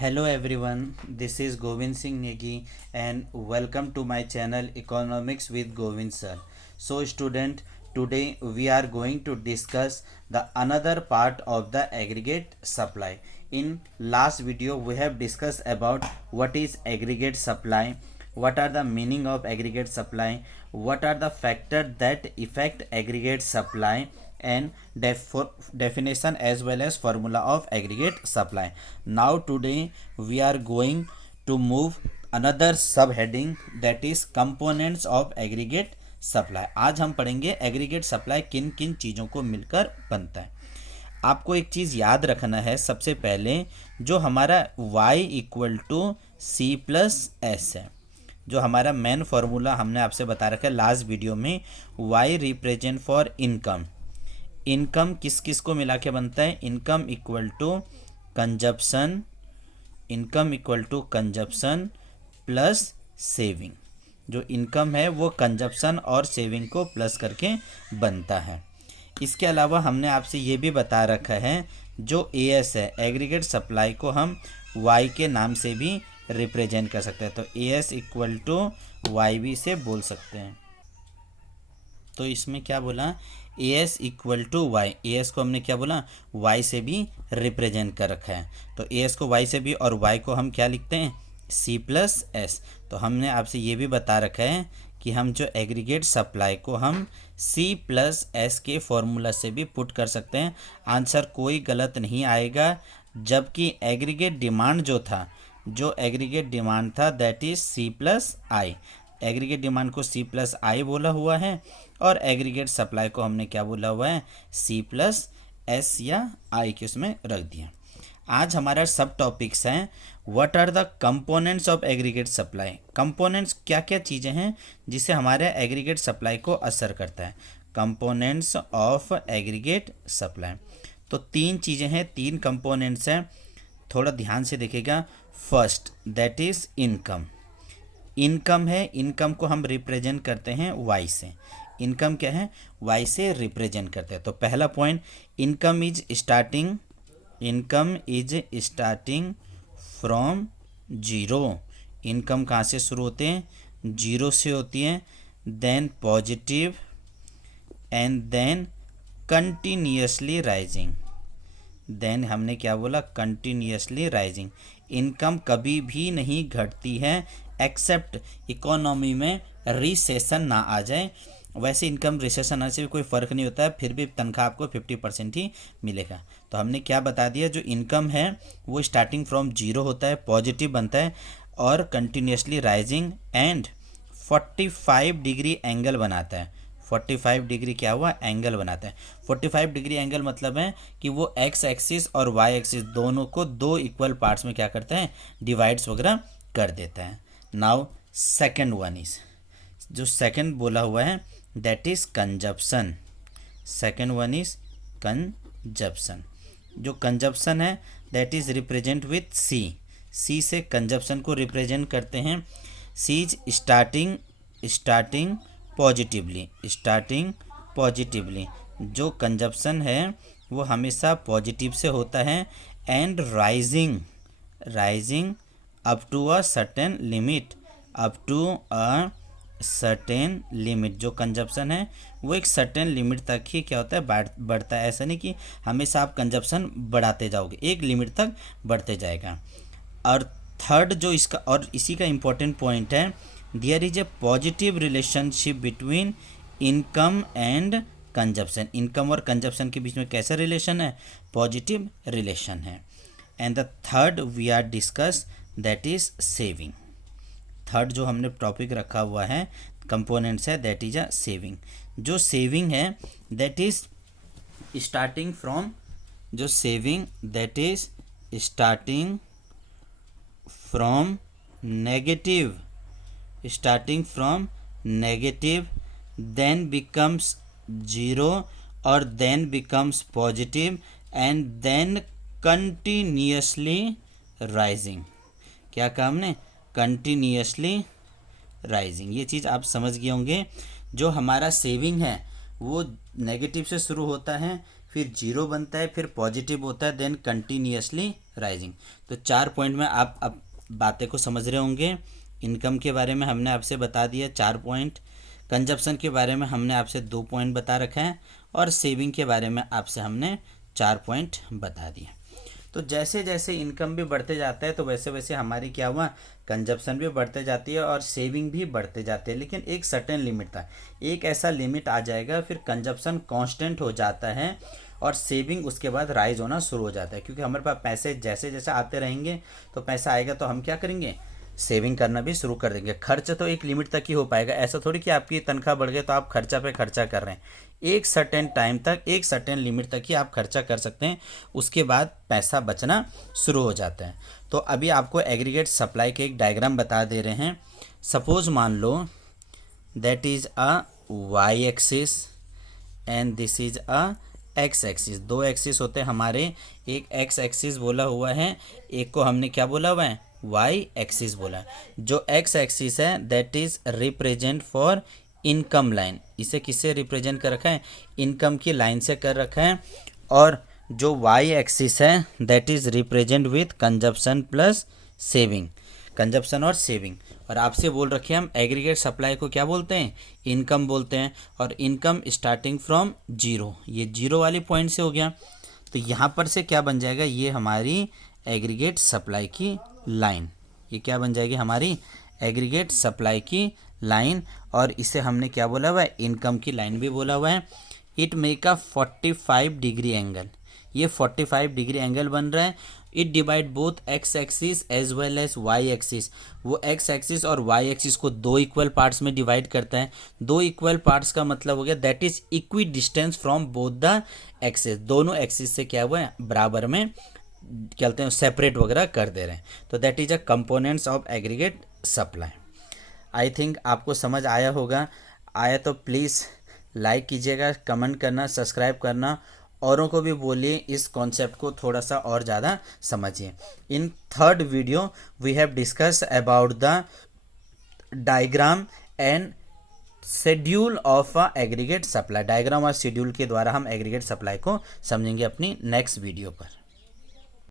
Hello everyone, this is Govind Singh Negi and welcome to my channel Economics with Govind sir. So student, today we are going to discuss the another part of the aggregate supply. In last video we have discussed about what is aggregate supply, what are the meaning of aggregate supply, what are the factors that affect aggregate supply and definition as well as formula of aggregate supply. Now today we are going to move another subheading, that is components of aggregate supply. आज हम पढ़ेंगे aggregate supply किन किन चीज़ों को मिलकर बनता है। आपको एक चीज़ याद रखना है, सबसे पहले जो हमारा y equal to C plus S है, जो हमारा मेन फार्मूला हमने आपसे बता रखा है लास्ट वीडियो में, y represent for income. Income किस किस को मिला के बनता है? Income equal to consumption, income equal to consumption plus saving. जो इनकम है वो कंजप्शन और सेविंग को प्लस करके बनता है। इसके अलावा हमने आपसे ये भी बता रखा है, जो एएस है एग्रीगेट सप्लाई को हम वाई के नाम से भी रिप्रेजेंट कर सकते हैं। तो एएस इक्वल टू वाई भी से बोल सकते हैं। तो इसमें क्या बोला? S equal to Y, S को हमने क्या बोला? वाई से भी रिप्रेजेंट कर रखा है। तो एस को वाई से भी और वाई को हम क्या लिखते हैं? C plus S. तो हमने आपसे ये भी बता रखा है कि हम जो एग्रीगेट सप्लाई को हम सी प्लस एस के फॉर्मूला से भी पुट कर सकते हैं। आंसर कोई गलत नहीं आएगा, जबकि एग्रीगेट डिमांड जो एग्रीगेट डिमांड था that is C plus I. Aggregate demand को सी प्लस आई बोला हुआ है और एग्रीगेट सप्लाई को हमने क्या बोला हुआ है? सी प्लस एस या आई के उसमें रख दिया। आज हमारा सब टॉपिक्स हैं what are the components of aggregate supply. Components क्या क्या चीज़ें हैं जिससे हमारे एग्रीगेट सप्लाई को असर करता है। कंपोनेंट्स ऑफ एग्रीगेट सप्लाई, तो तीन चीज़ें हैं, तीन कंपोनेंट्स हैं, थोड़ा ध्यान से देखिएगा। First that is income. Income है, इनकम को हम रिप्रेजेंट करते हैं वाई से। इनकम क्या है? वाई से रिप्रेजेंट करते हैं। तो पहला point, income is starting, income is starting from zero. Income कहाँ से शुरू होते हैं? जीरो से होती है। Then positive and then continuously rising. Then हमने क्या बोला? Continuously rising. इनकम कभी भी नहीं घटती है एक्सेप्ट इकोनॉमी में रिसेशन ना आ जाए। वैसे इनकम रिसेशन आने से भी कोई फ़र्क नहीं होता है, फिर भी तनख्वाह आपको 50% ही मिलेगा। तो हमने क्या बता दिया, जो इनकम है वो स्टार्टिंग फ्रॉम जीरो होता है, पॉजिटिव बनता है और continuously rising and 45 degree angle बनाता है। 45 डिग्री क्या हुआ? एंगल बनाता है। 45 डिग्री एंगल मतलब है कि वो एक्स एक्सिस और वाई एक्सिस दोनों को दो इक्वल पार्ट्स में क्या करता है? डिवाइड्स वगैरह कर देता है। नाउ सेकेंड वन इज, जो सेकेंड बोला हुआ है that is consumption. Second one is consumption. जो कंजप्शन है that is represent with C. C से कंजप्शन को रिप्रेजेंट करते हैं। C is starting positively, starting positively. जो कंजप्शन है वो हमेशा पॉजिटिव से होता है and rising up to a certain limit, up to a certain limit. जो कंजप्शन है वो एक सर्टेन लिमिट तक ही क्या होता है? बढ़ता है। ऐसा नहीं कि हमेशा आप कंजप्शन बढ़ाते जाओगे, एक लिमिट तक बढ़ते जाएगा। और थर्ड जो इसका और इसी का इम्पोर्टेंट पॉइंट है, there is a positive relationship between income and consumption. Income और कंजप्शन के बीच में कैसा रिलेशन है? पॉजिटिव रिलेशन है। And the third we are discuss that is saving. Third जो हमने टॉपिक रखा हुआ है कंपोनेंट्स है दैट इज अ सेविंग। जो सेविंग है दैट इज स्टार्टिंग फ्रॉम, जो saving that is starting from negative, starting from negative then becomes zero और then becomes positive and then continuously rising. क्या कहा हमने? Continuously rising. ये चीज़ आप समझ गए होंगे। जो हमारा सेविंग है वो नेगेटिव से शुरू होता है, फिर 0 बनता है, फिर पॉजिटिव होता है, देन कंटिन्यूअसली राइजिंग। तो 4 पॉइंट में आप अब बातें को समझ रहे होंगे। इनकम के बारे में हमने आपसे बता दिया 4 पॉइंट, कंजप्शन के बारे में हमने आपसे 2 पॉइंट बता रखा है, और सेविंग के बारे में आपसे हमने 4 पॉइंट बता दिए। तो जैसे जैसे इनकम भी बढ़ते जाता है तो वैसे वैसे हमारी क्या हुआ, कंजप्शन भी बढ़ते जाती है और सेविंग भी बढ़ते जाते हैं। लेकिन एक सर्टेन लिमिट था, एक ऐसा लिमिट आ जाएगा फिर कंजप्शन कांस्टेंट हो जाता है और सेविंग उसके बाद राइज होना शुरू हो जाता है, क्योंकि हमारे पास पैसे जैसे जैसे आते रहेंगे तो पैसा आएगा तो हम क्या करेंगे, सेविंग करना भी शुरू कर देंगे। खर्च तो एक लिमिट तक ही हो पाएगा, ऐसा थोड़ी कि आपकी तनख्वाह बढ़ गई तो आप खर्चा पे खर्चा कर रहे हैं। एक सर्टेन टाइम तक, एक सर्टेन लिमिट तक ही आप खर्चा कर सकते हैं, उसके बाद पैसा बचना शुरू हो जाता है। तो अभी आपको एग्रीगेट सप्लाई के एक डायग्राम बता दे रहे हैं। सपोज मान लो that is a Y axis and this is a X axis. 2 axis होते हैं हमारे, एक एक्स एक्सिस बोला हुआ है, एक को हमने क्या बोला हुआ है, वाई एक्सिस बोला है। जो एक्स एक्सिस है that is represent for income line, इसे किससे रिप्रेजेंट कर रखा है, इनकम की लाइन से कर रखा है। और जो वाई एक्सिस है that is represent with consumption plus saving, consumption और सेविंग। और आपसे बोल रखे हम एग्रीगेट सप्लाई को क्या बोलते हैं, इनकम बोलते हैं। और इनकम स्टार्टिंग फ्रॉम 0, ये 0 वाली पॉइंट से हो गया। तो यहाँ पर से क्या बन जाएगा, ये हमारी एग्रीगेट सप्लाई की लाइन, ये क्या बन जाएगी, हमारी एग्रीगेट सप्लाई की लाइन। और इसे हमने क्या बोला हुआ है, इनकम की लाइन भी बोला हुआ है। It make a 45 degree angle, ये 45 डिग्री एंगल बन रहा है। It divide both X axis as well as Y axis, वो एक्स एक्सिस और वाई एक्सिस को 2 इक्वल पार्ट्स में डिवाइड करता है। 2 इक्वल पार्ट्स का मतलब हो गया that is equi distance from both the axis, दोनों एक्सिस से क्या हुआ है, बराबर में क्या कहते हैं, सेपरेट वगैरह कर दे रहे हैं। तो that is a components of aggregate supply. I think आपको समझ आया होगा। आया तो प्लीज़ लाइक कीजिएगा, कमेंट करना, सब्सक्राइब करना, औरों को भी बोलिए इस कॉन्सेप्ट को थोड़ा सा और ज़्यादा समझिए। In third video we have discuss about the diagram and schedule of a aggregate supply. Diagram और शेड्यूल के द्वारा हम एग्रीगेट सप्लाई को समझेंगे अपनी नेक्स्ट वीडियो पर।